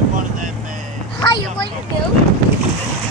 one of them. Hi, what are you doing?